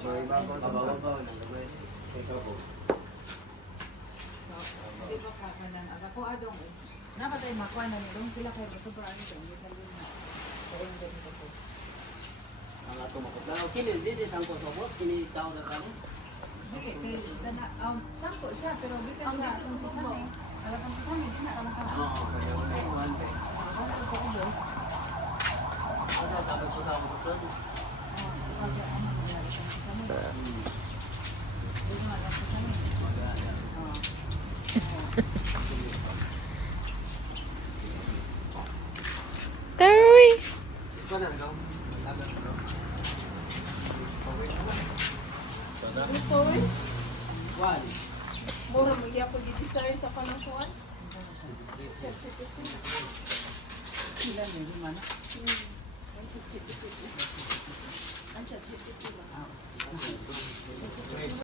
Babaw-baw na gamay. Di ba kakanan? Aga ko adong eh. Nakatay makuha na nilong pila kayo sa brand dong. Di kali na. Kaya yung ganito po. Ang ato makapalaw. Kini, di sangko sobot. Kini tao na kamo. Dili, kay sangko siya, pero bikan Ang siya. dito sa bumbo. Alatang kusami, di na naman ka. Oo, kaya wala yung hante. Ano sa ulo? Ano, dapat ko tao mo sa Aga, ano nangyari sa kusami? Di na lang kusami. Terry! Ito na, no? Sabi ko. Ito eh. Wal. Mura mo ako di-design sa panangkuhan. Sila na, di man. Ang chat-chat-chat. Ang chat-chat-chat.